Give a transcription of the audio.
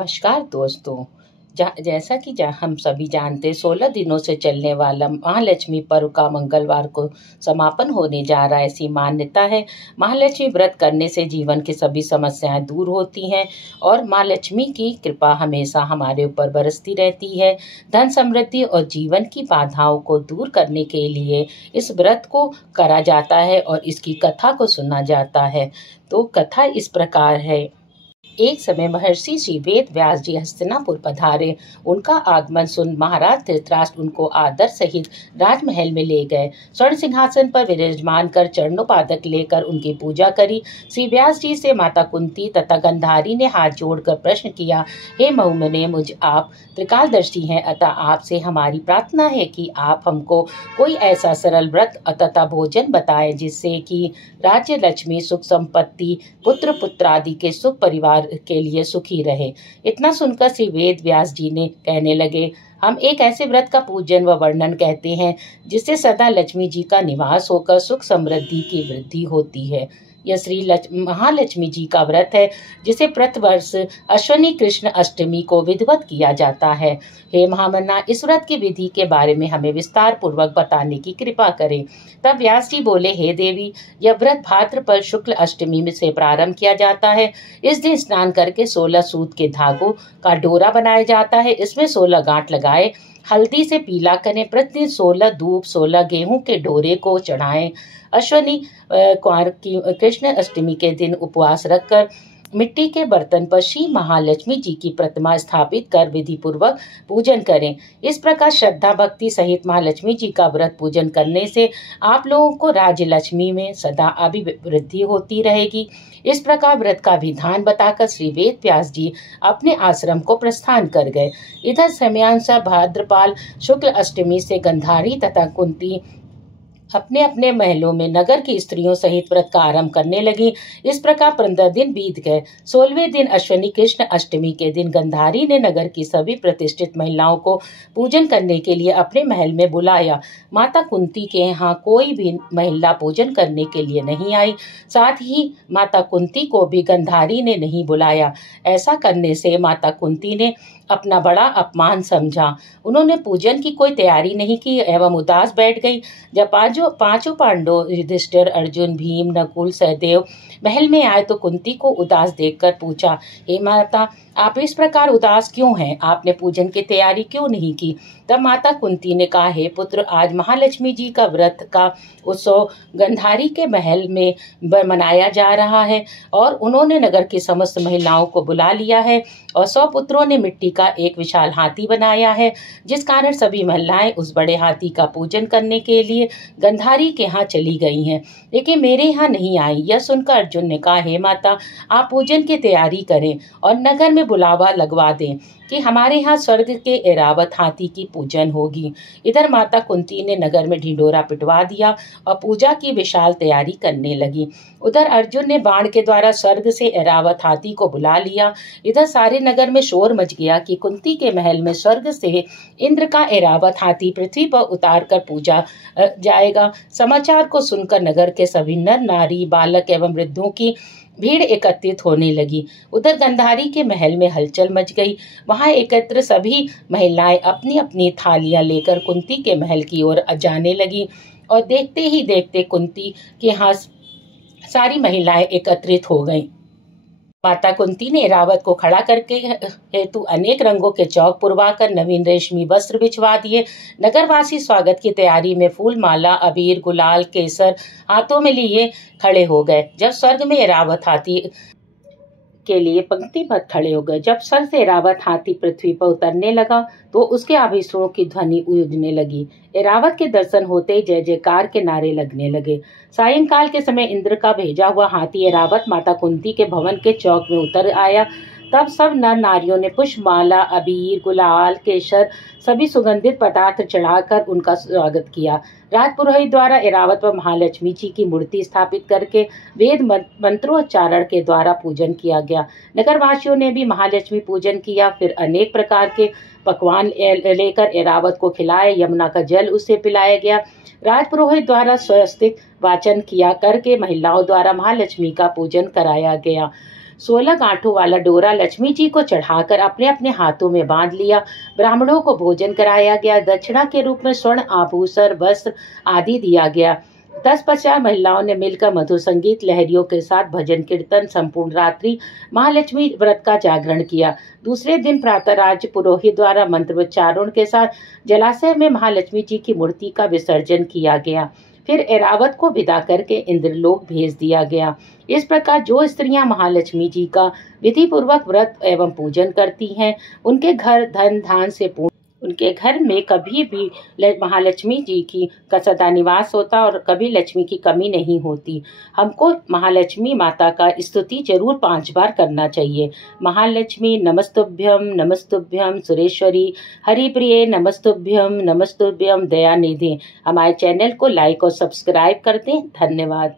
नमस्कार दोस्तों। जैसा कि हम सभी जानते हैं, 16 दिनों से चलने वाला महालक्ष्मी पर्व का मंगलवार को समापन होने जा रहा है, ऐसी मान्यता है। महालक्ष्मी व्रत करने से जीवन की सभी समस्याएं दूर होती हैं और माँ लक्ष्मी की कृपा हमेशा हमारे ऊपर बरसती रहती है। धन समृद्धि और जीवन की बाधाओं को दूर करने के लिए इस व्रत को करा जाता है और इसकी कथा को सुना जाता है। तो कथा इस प्रकार है। एक समय महर्षि श्री वेद व्यास जी हस्तिनापुर पधारे। उनका आगमन सुन महाराज धृतराष्ट्र उनको आदर सहित राजमहल में ले गए। स्वर्ण सिंहासन पर विराजमान कर चरणोपादक लेकर उनकी पूजा करी। श्री व्यास जी से माता कुंती तथा गंधारी ने हाथ जोड़कर प्रश्न किया, हे बहुमने, मुझ आप त्रिकालदर्शी हैं, अतः आपसे हमारी प्रार्थना है कि आप हमको कोई ऐसा सरल व्रत तथा भोजन बताएं जिससे कि राज्य, लक्ष्मी, सुख संपत्ति, पुत्र पुत्रादि के सुख परिवार के लिए सुखी रहे। इतना सुनकर श्री वेद व्यास जी ने कहने लगे, हम एक ऐसे व्रत का पूजन व वर्णन कहते हैं जिससे सदा लक्ष्मी जी का निवास होकर सुख समृद्धि की वृद्धि होती है। यह श्री महालक्ष्मी जी का व्रत है जिसे प्रतिवर्ष अश्विनी कृष्ण अष्टमी को विधिवत किया जाता है। हे महामना, इस व्रत की विधि के बारे में हमें विस्तार पूर्वक बताने की कृपा करें। तब व्यास जी बोले, हे देवी, यह व्रत भाद्रपद शुक्ल अष्टमी में से प्रारंभ किया जाता है। इस दिन स्नान करके 16 सूत के धागों का डोरा बनाया जाता है। इसमें 16 गांठ लगाए हल्दी से पीला करें। प्रतिदिन 16 धूप 16 गेहूं के डोरे को चढ़ाएं। अश्विनी कृष्ण अष्टमी के दिन उपवास रखकर मिट्टी के बर्तन पर श्री महालक्ष्मी जी की प्रतिमा स्थापित कर विधि पूर्वक पूजन करें। इस प्रकार श्रद्धा भक्ति सहित महालक्ष्मी जी का व्रत पूजन करने से आप लोगों को राज्य लक्ष्मी में सदा अभिवृद्धि होती रहेगी। इस प्रकार व्रत का विधान बताकर श्री वेद व्यास जी अपने आश्रम को प्रस्थान कर गए। इधर समयानुसार भाद्रपाल शुक्ल अष्टमी से गंधारी तथा कुंती अपने अपने महलों में नगर की स्त्रियों सहित व्रत का आरंभ करने लगी। इस प्रकार 15 दिन बीत गए। 16वें दिन अश्विनी कृष्ण अष्टमी के दिन गंधारी ने नगर की सभी प्रतिष्ठित महिलाओं को पूजन करने के लिए अपने महल में बुलाया। माता कुंती के यहाँ कोई भी महिला पूजन करने के लिए नहीं आई। साथ ही माता कुंती को भी गंधारी ने नहीं बुलाया। ऐसा करने से माता कुंती ने अपना बड़ा अपमान समझा। उन्होंने पूजन की कोई तैयारी नहीं की एवं उदास बैठ गई। जब पांचों पांडव युधिष्ठिर, अर्जुन, भीम, नकुल, सहदेव महल में आए तो कुंती को उदास देखकर पूछा, हे माता, आप इस प्रकार उदास क्यों हैं? आपने पूजन की तैयारी क्यों नहीं की? तब माता कुंती ने कहा, हे पुत्र, आज महालक्ष्मी जी का व्रत का उत्सव गंधारी के महल में मनाया जा रहा है और उन्होंने नगर की समस्त महिलाओं को बुला लिया है और 100 पुत्रों ने मिट्टी का एक विशाल हाथी बनाया है, जिस कारण सभी महिलाएं उस बड़े हाथी का पूजन करने के लिए गंधारी के यहाँ चली गई हैं, लेकिन मेरे यहाँ नहीं आई। यह सुनकर अर्जुन ने कहा, हे माता, आप पूजन की तैयारी करें और नगर में बुलावा लगवा दें कि हमारे यहाँ स्वर्ग के ऐरावत हाथी की पूजन होगी। इधर माता कुंती ने नगर में ढिंडोरा पिटवा दिया और पूजा की विशाल तैयारी करने लगी। उधर अर्जुन ने बाण के द्वारा स्वर्ग से ऐरावत हाथी को बुला लिया। इधर सारे नगर में शोर मच गया कि कुंती के महल में स्वर्ग से इंद्र का ऐरावत हाथी पृथ्वी पर उतार कर पूजा जाएगा। समाचार को सुनकर नगर के सभी नर नारी, बालक एवं वृद्धों की भीड़ एकत्रित होने लगी। उधर गंधारी के महल में हलचल मच गई। वहां एकत्र सभी महिलाएं अपनी अपनी थालियां लेकर कुंती के महल की ओर जाने लगी और देखते ही देखते कुंती के यहाँ सारी महिलाएं एकत्रित हो गईं। माता कुंती ने ऐरावत को खड़ा करके हेतु अनेक रंगों के चौक पुरवाकर नवीन रेशमी वस्त्र बिछवा दिए। नगरवासी स्वागत की तैयारी में फूल माला, अबीर, गुलाल, केसर हाथों में लिए खड़े हो गए। जब स्वर्ग में ऐरावत हाथी के लिए पंक्तिबद्ध खड़े हो गए। जब स्वर्ग से ऐरावत हाथी पृथ्वी पर उतरने लगा तो उसके आभूषणों की ध्वनि गूंजने लगी। ऐरावत के दर्शन होते ही जय जयकार के नारे लगने लगे। सायंकाल के समय इंद्र का भेजा हुआ हाथी ऐरावत माता कुंती के भवन के चौक में उतर आया। तब सब नर नारियों ने पुष्पमाला, अबीर, गुलाल, केसर सभी सुगंधित पदार्थ चढ़ाकर उनका स्वागत किया। राजपुरोहित द्वारा ऐरावत पर महालक्ष्मी जी की मूर्ति स्थापित करके वेद मंत्रोच्चारण के द्वारा पूजन किया गया। नगरवासियों ने भी महालक्ष्मी पूजन किया। फिर अनेक प्रकार के पकवान लेकर ऐरावत को खिलाए। यमुना का जल उसे पिलाया गया। राजपुरोहित द्वारा स्वस्तिक वाचन किया करके महिलाओं द्वारा महालक्ष्मी का पूजन कराया गया। 16 गांठों वाला डोरा लक्ष्मी जी को चढ़ाकर अपने अपने हाथों में बांध लिया। ब्राह्मणों को भोजन कराया गया। दक्षिणा के रूप में स्वर्ण आभूषण, वस्त्र आदि दिया गया। 10-50 महिलाओं ने मिलकर मधुर संगीत लहरियों के साथ भजन कीर्तन संपूर्ण रात्रि महालक्ष्मी व्रत का जागरण किया। दूसरे दिन प्रातः राज्य पुरोहित द्वारा मंत्रोच्चारण के साथ जलाशय में महालक्ष्मी जी की मूर्ति का विसर्जन किया गया। फिर ऐरावत को विदा करके इंद्रलोक भेज दिया गया। इस प्रकार जो स्त्रियां महालक्ष्मी जी का विधि पूर्वक व्रत एवं पूजन करती हैं, उनके घर धन धान से पूर्ण, उनके घर में कभी भी महालक्ष्मी जी की का सदा निवास होता और कभी लक्ष्मी की कमी नहीं होती। हमको महालक्ष्मी माता का स्तुति जरूर 5 बार करना चाहिए। महालक्ष्मी नमस्तुभ्यम नमस्तुभ्यम सुरेश्वरी हरिप्रिये नमस्तुभ्यम नमस्तुभ्यम दयानिधि। हमारे चैनल को लाइक और सब्सक्राइब कर दें। धन्यवाद।